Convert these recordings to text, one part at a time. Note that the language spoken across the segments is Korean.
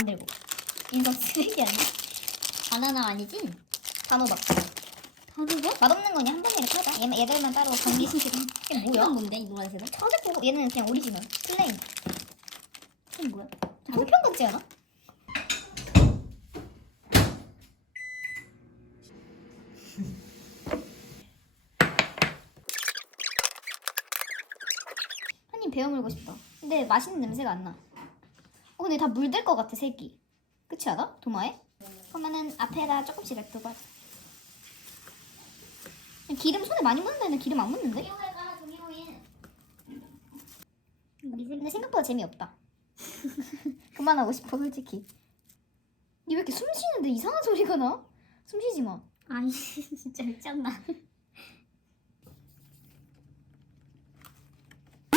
만들고. 인성 쓰레기 아니야? 바나나 아니지? 단호박. 다르게? 맛없는 거니 한 번에 타자. 얘, 얘들만 따로 정리시키고. 이게 뭐야? 이건 뭔데? 이 노란색은? 터졌고 얘는 그냥 오리지널. 플레인. 이게 뭐야? 불편 같지 않아? 한입 베어 물고 싶다. 근데 맛있는 냄새가 안 나. 어, 근데 다 물들 것 같아, 색이. 그렇지 않아? 도마에? 그러면은 앞에다 조금씩 냅두고 하자. 기름 손에 많이 묻는다 했는데 기름 안 묻는데? 근데 생각보다 재미없다. 그만하고 싶어 솔직히. 니왜 이렇게 숨 쉬는데 이상한 소리가 나? 숨 쉬지 마. 아니 진짜 미쳤나?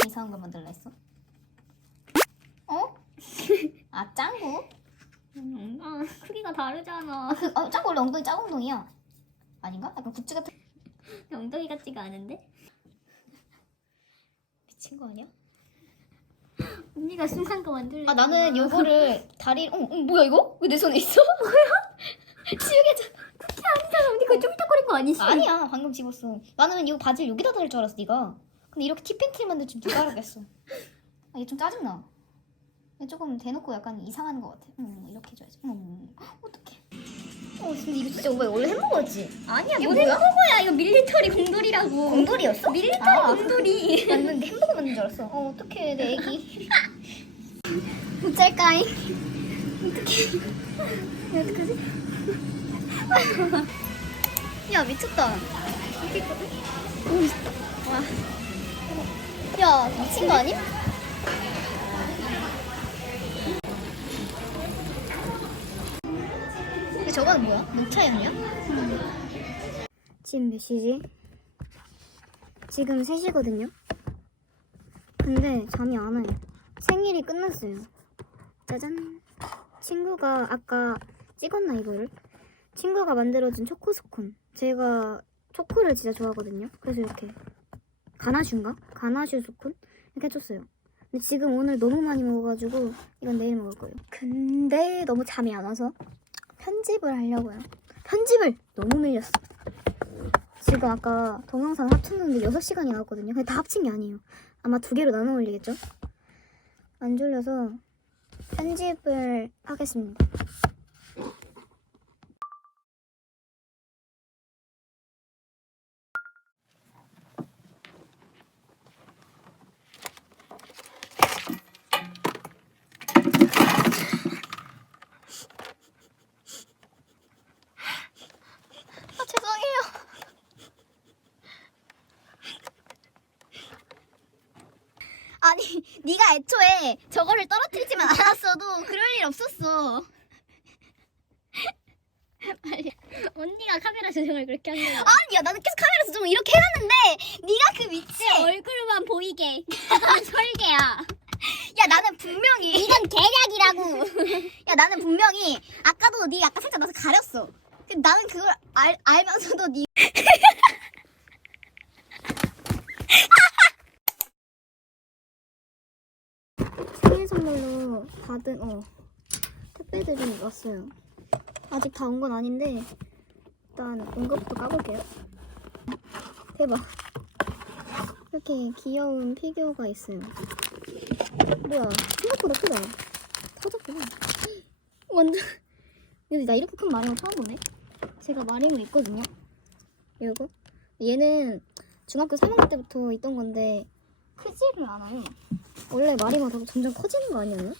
이상한 거 만들라 했어? 어? 아 짱구? 음, 아 크기가 다르잖아. 그, 어, 짱구 원래 엉덩이 짱엉덩이야. 아닌가? 약간 굿즈 같은 엉덩이 같지가 않은데? 미친 거 아니야? 언니가 순한 거 만들래. 아 나는 요거를 다리 어, 어 뭐야 이거? 왜 내 손에 있어? 뭐야? 지우개잖아. 언니 그거 쫄깃거린 거 아니지? 아니야 방금 집었어. 나는 이거 바지를 여기다 달을 줄 알았어 네가. 근데 이렇게 티팬티를 만들 줄 누가 알았겠어. 아, 얘좀 짜증나. 얘 조금 대놓고 약간 이상한 것 같아. 음, 이렇게 해줘야지. 음, 어떡해. 어, 근데 이거 진짜 오빠 원래 햄버거였지? 아니야 뭐 뭐야? 햄버거야 이거 밀리터리 공돌이라고. 곰돌이였어? 밀리터리 아, 공돌이. 나는 햄버거 만든 줄 알았어. 어, 어떡해, 내 애기. 어쩔까잉? 야, 어떡하지? 야, 미쳤다. 이렇게? 오, 미쳤다. 와. 야, 미친 거 아님? 저거는 뭐야? 녹차향이야? 지금 몇 시지? 지금 3시거든요? 근데 잠이 안 와요. 생일이 끝났어요. 짜잔. 친구가 아까 찍었나 이거를? 친구가 만들어준 초코스콘. 제가 초코를 진짜 좋아하거든요. 그래서 이렇게 가나슈인가? 가나슈 스콘? 이렇게 해줬어요. 근데 지금 오늘 너무 많이 먹어가지고 이건 내일 먹을 거예요. 근데 너무 잠이 안 와서 편집을 하려고요. 편집을 너무 밀렸어. 지금 아까 동영상 합쳤는데 6시간이 나왔거든요. 근데 다 합친 게 아니에요. 아마 두 개로 나눠 올리겠죠? 안 졸려서 편집을 하겠습니다. 아, 죄송해요. 애초에 저거를 떨어뜨리지만 않았어도 그럴 일 없었어. 언니가 카메라 조정을 그렇게 한 거야. 아니야, 나는 계속 카메라 수정 이렇게 해놨는데 네가 그 위치. 얼굴만 보이게 설계야. 야, 나는 분명히 이건 계략이라고. 야, 나는 분명히 아까도 네 아까 살짝 나서 가렸어. 근데 나는 그걸 알, 알면서도 네 선물로 받은 어 택배들이 왔어요. 아직 다 온 건 아닌데 일단 온 것부터 까볼게요. 대박. 이렇게 귀여운 피규어가 있어요. 뭐야 생각보다 크다. 터졌구나. 완전. 근데 나 이렇게 큰 마리모 처음 보네. 제가 마리모 있거든요. 이거. 얘는 중학교 3학년 때부터 있던 건데 크지를 않아요. 원래 마리모가 점점 커지는 거 아니었나?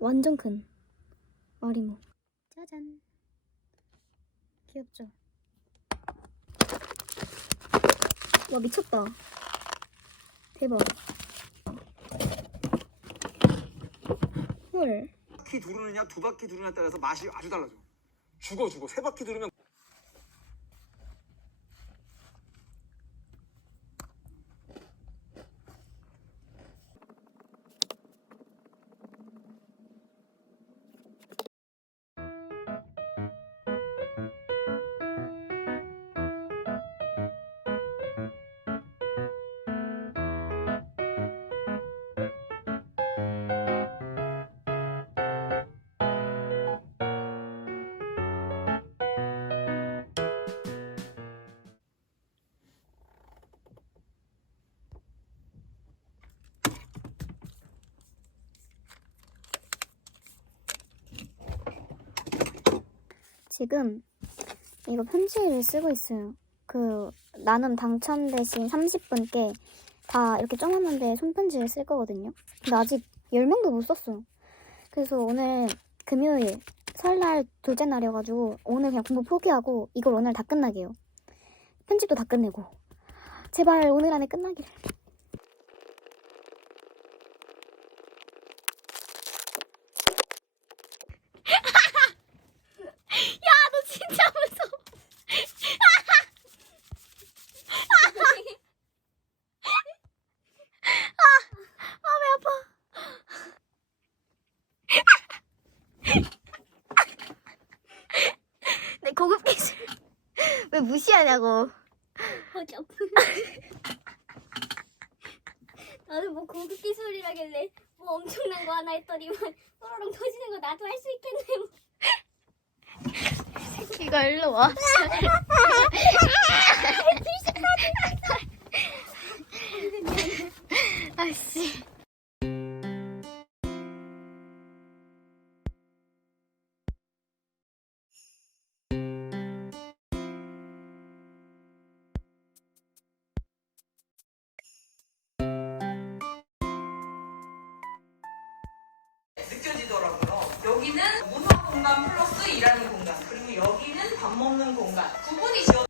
완전 큰 마리모. 짜잔. 귀엽죠? 와 미쳤다. 대박. 헐. 바퀴 두르느냐 두 바퀴 두르느냐에 따라서 맛이 아주 달라져. 죽어 죽어 세 바퀴 두르면 지금 이거 편지를 쓰고 있어요. 그 나눔 당첨되신 30분께 다 이렇게 조그만데 손편지를 쓸 거거든요. 근데 아직 10명도 못 썼어요. 그래서 오늘 금요일 설날 둘째 날이어가지고 오늘 그냥 공부 포기하고 이걸 오늘 다 끝나게요. 편집도 다 끝내고 제발 오늘 안에 끝나기를. 너 진짜 무서워. 내 고급 기술 왜 무시하냐고. 허접. 나는 뭐 고급 기술이라길래 뭐 엄청난 거 하나 했더니만 뽀로롱 터지는 거 나도 할 수 있겠네. 이거 일로 와. 아씨. 여기는 문화 공간 플러스 일하는 공간, 그리고 여기는 밥 먹는 공간. 구분이 지어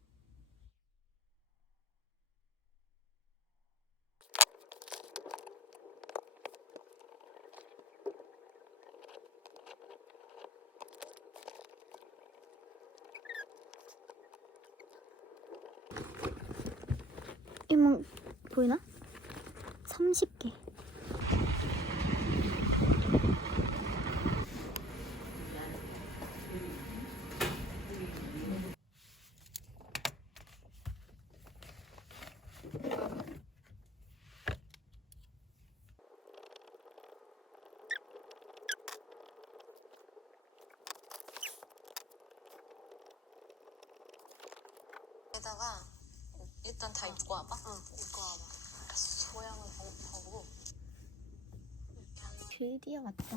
이모 보이나? 30개. 에다가 일단 다 입고 와봐. 응, 입고 와봐. 알았어. 모양을 보고. 드디어 왔다.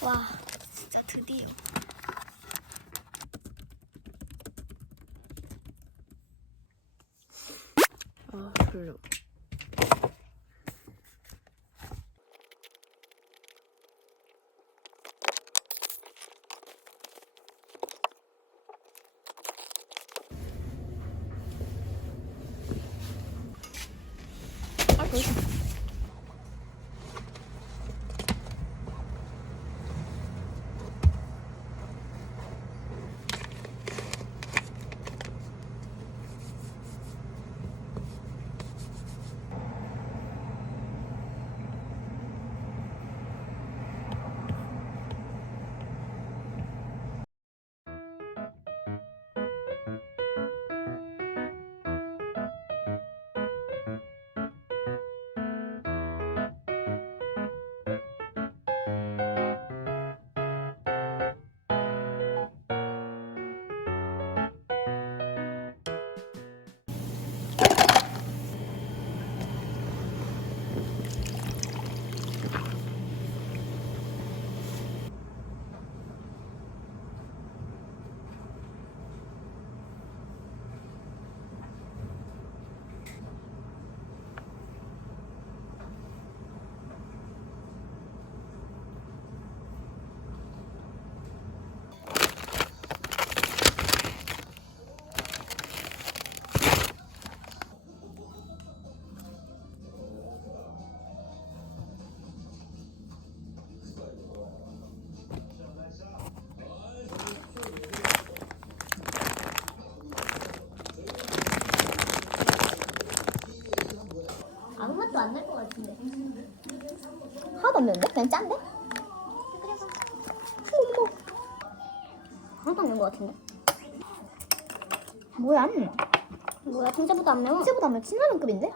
와, 진짜 드디어. 아, 별로. 아, 안 매운데? 그냥 짠데? 하나도 안날것 같은데. 뭐야? 뭐야, 통째보다 안 매워? 생각보다 면 신라면급인데?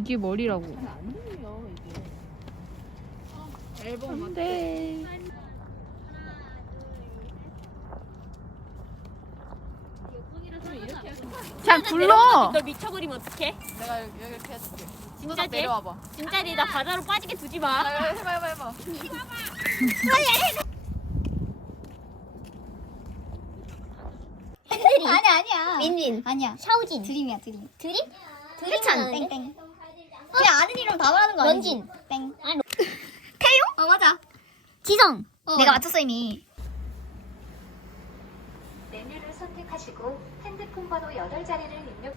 이게 머리라고. 앨범 안돼. 그냥 불러. 너 미쳐버리면 어떡해? 내가 여기 이렇게 해줄게. 진짜지? 내려와봐. 진짜지? 나 바다로 빠지게 두지 마. 해봐 해봐 해봐. 아니야 아니야. 민민. 아니야. 샤오진. 드림이야 드림. 드림? 해찬 땡땡. 그냥 아는 이름 다 말하는 거 아니지? 런진. 땡. 아, 로- 태용? 어 맞아. 지성. 내가 맞췄어 이미. 메뉴를 선택하시고 핸드폰 번호 8자리를 입력